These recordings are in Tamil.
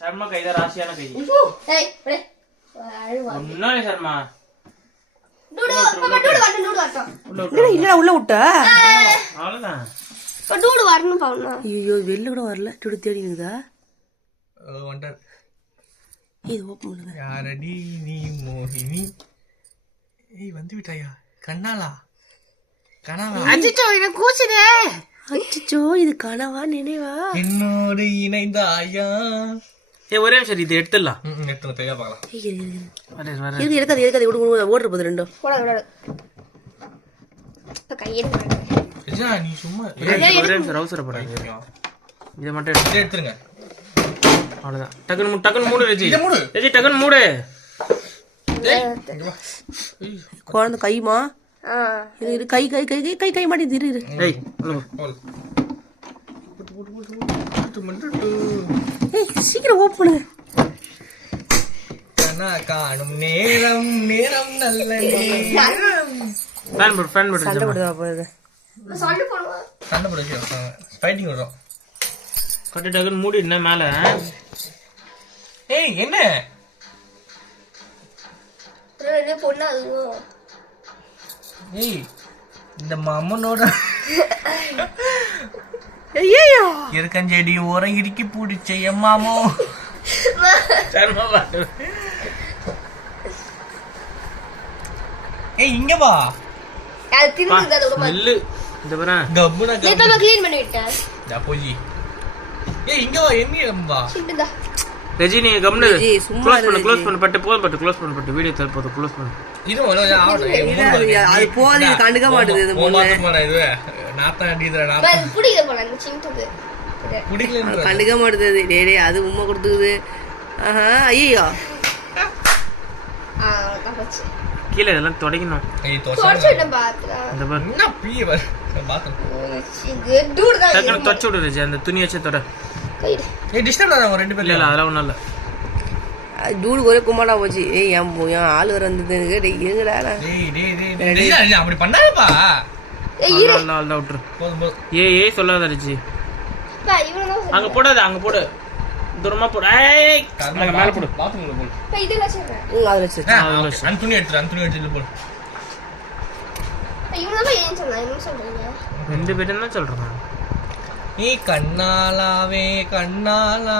சர்மா கைதா ராசியான கை. ஏய் படே. ஒண்ணே சர்மா. டூடு பாப்பா டூடு வரட்டும். இல்லடா உள்ள விட்டா. அவ்வளவுதான். இப்ப டூடு வரணும் பாவனா. ஐயோ வெளில கூட வரல. டூடு தேடி இருக்குதா? வண்டர். இது ஓபன் பண்ணுங்க. யாரடி நீ மோகினி. ஏய் வந்து விட்டாயா? கண்ணாலா? கனவா? அச்சச்சோ எனக்கு கூசுதே. அச்சச்சோ இது கனவா நினைவா? என்னோடு இணைந்தாயா? ஏய் ஒரே நிமிஷம் இது எடுத்துடலாம். எடுத்து தெரியா பார்க்கலாம். இருக்காது ஓடுற போது ரெண்டும். போடா. இப்ப கையெடுங்க. ரஜா நீ சும்மா ஒரே நிமிஷம் அவசரப்படாத. இத மட்டும் எடுத்துருங்க. அவ்வளவுதான். டக்குன்னு மூடு ரெஜி. இத மூடு. ரெஜி டக்குன்னு மூடு. குழந்தை கைமா இரு கை கை கை கை கை கை மாட்டி இரு. ஏய் சீக்கிரம் ஓப்பன் கனா காணும் நேரம் நேரம் நல்ல நேரம். ஃபேன் போடு சண்டை போடுதா போகுது. சொல்லு போடுவா. சண்டை போடு ஃபைட்டிங் வரும். கட்டு டக்குன்னு மூடிடுனா மேல. ஏய் என்ன ரெண்டு பொண்ணா அதுவும். ஏய் இந்த மாமனோட ஐயோ இருக்கஞ்செடி ஓரம் இடுக்கி பூடிச்ச எம்மாமோ. சர்மா பாட்டு. ஏய் இங்க வா. அது திரும்பி அதோட ஸ்மெல் இந்த பாரு. கப்புனா நேத்தா க்ளீன் பண்ணி விட்டேன். டா போய். ஏய் இங்க வா என்ன வா. சிட்டுடா. ரெஜி நீ கம்னு ரெஜி, சும்மா க்ளோஸ் பண்ணு பட்டு க்ளோஸ் பண்ணு வீடியோ தர போது க்ளோஸ் பண்ணு. இது ஒண்ணு ஆவணும். அது போது கண்டுக்க மாட்டேது இது மோ மாத்த போறா இது. நாத்தா அடிக்குதுடா நாத்தா. அது புடிக்குது போல அந்த சிண்டுது. குடிக்கலன்ற. கண்டுக்க மாட்டேது. டேய் அது உம்மை கொடுத்துக்குது. ஆஹா ஐயோ கபச்சு. கீழ இதெல்லாம் தொடக்கணும். ஏய் தோசை. தோர்ச்சிட்ட பாத்ரா. இந்த பாரு. என்ன பீய வர பாத்து. இது டூடு தான். டக்குன்னு தொச்சு விடு ரெஜி அந்த துணி வச்சு தொட. கைடு. ஏய் டிஸ்டர்ப் பண்ணாங்க ரெண்டு பேரும். இல்ல அதெல்லாம் ஒண்ணும் இல்ல. டூடு ஒரே குமாரா போச்சு. ஏய் என் ஆள் வர வந்தது இருங்கடா. டேய் அப்படி பண்ணாதப்பா. அல்ல விட்டுரு. போதும். ஏய் சொல்லாத ரெஜி. பா இவனும் அங்க போடாத அங்க போடு. தூரமா போடு. ஏய் அங்க மேல போடு. பாத்ரூம்ல போடு. பா இதெல்லாம் வச்சிருக்கேன். அதுல வச்சு அந்த துணி எடுத்து போடு. இவனும் ஏன் சொன்னா என்ன சொல்றீங்க? ரெண்டு பேரும் தான் சொல்றேன். நீ கண்ணாலாவே கண்ணாலா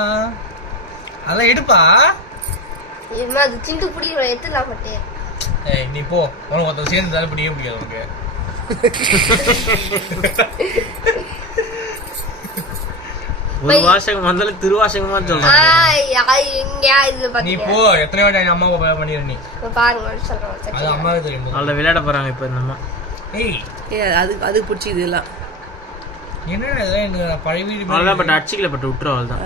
அதெல்லாம் எடுப்பா. ஏமா அது சிண்டு புடிக்குற எத்தலாம் பட்டே. ஏய் நீ போ. உனக்கு ஒருத்தர் சேர்ந்து பிடிக்கவே பிடிக்காது உனக்கு. ஒரு வாசகம் வந்தால திருவாசகமா சொல்றேன். எங்க இது நீ பாத்தீங்க. போ. எத்தனை வாட்டி அம்மா அப்பா பண்ணிரு நீ. பாருங்க சொல்றேன். அது அம்மாவே தெரியும். அவள விளையாட போறாங்க இப்ப இந்த அம்மா. ஏய் அது பிடிச்சிது எல்லாம். என்னடா இதெல்லாம் எனக்கு பழைய வீடு. அவ்வளவுதான் பட்டு அடிச்சுக்கல பட்டு விட்டுரு அவ்வளவுதான்.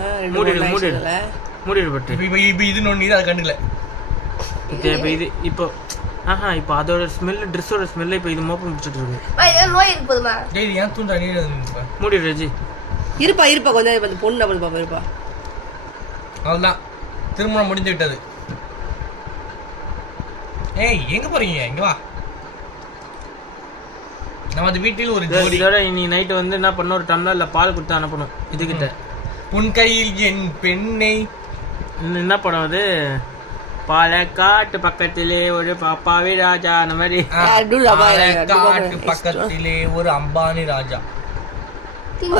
மூடிடு பட்டு. இப்ப இது நோண்டி அதை கண்டுக்கல. இப்ப இது இப்போ இப்போ அதோட ஸ்மெல் ட்ரெஸ்ஸோட ஸ்மெல்ல இப்ப இது மோப்பம் பிடிச்சிட்டு இருக்கு. நோய் இருக்கு போதுமா? டேய் ஏன் தூண்டா நீ மூடிடு ரெஜி. இருப்பா கொஞ்சம் அந்த பொண்ணு டபுள் பாப்பா இருப்பா. அவ்வளவுதான் திருமணம் முடிஞ்சு விட்டது. ஏய் எங்க போறீங்க? இங்க வா. நமது வீட்டில் ஒரு ஜோடி. இதோட நீ நைட் வந்து என்ன பண்ண ஒரு டம்ளர்ல பால் கொடுத்து அனுப்பணும் இதுகிட்ட. உன் கையில் என் பெண்ணை. என்ன படம் அது? பாலக்காட்டு பக்கத்திலே ஒரு பாப்பாவி ராஜா அந்த மாதிரி. காட்டு பக்கத்திலே ஒரு அம்பானி ராஜா.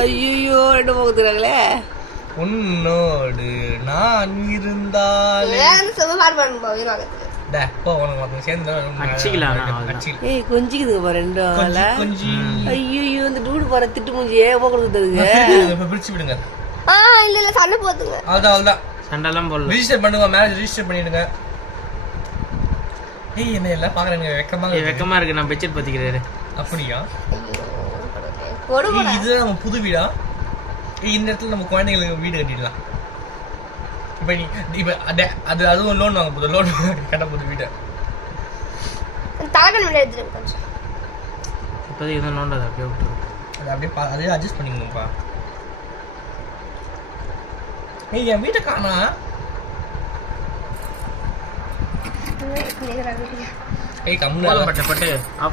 ஐயோ ரெண்டு போகுதுங்களே. உன்னோடு நான் இருந்தாலே. கொஞ்சிக்குதுங்க பா ரெண்டும். ஐயோ இந்த டூடு பாரு திட்டு மூஞ்சி ஏமா கொடுக்குதுங்க. பிரிச்சு விடுங்க. இல்ல சண்டை போதுங்க. அவ்வளவுதான் சண்டெல்லாம் போடல. ரெஜிஸ்டர் பண்ணுங்க. மேரேஜ் ரெஜிஸ்டர் பண்ணிடுங்க. ஏய் என்ன எல்லாம் பாக்குறாங்க வெக்கமா இருக்கு. நான் பெட்ஷீட் பத்திக்கிறாரு. அப்படியா? இது நம்ம புது வீடா? இந்த இடத்துல நம்ம குழந்தைங்களுக்கு வீடு கட்டிடலாம். இப்ப நீ இப்ப அதுவும் லோன் வாங்க போதும். லோன் கட்ட போது வீட்டை இப்போதைக்கு எதுவும் நோண்டாது அப்படியே விட்டுரு. அது அப்படியே அதே அட்ஜஸ்ட் பண்ணிக்கணும்ப்பா. ஏய் என் வீட்டை காணா. ஏய் கம்முனு பட்டு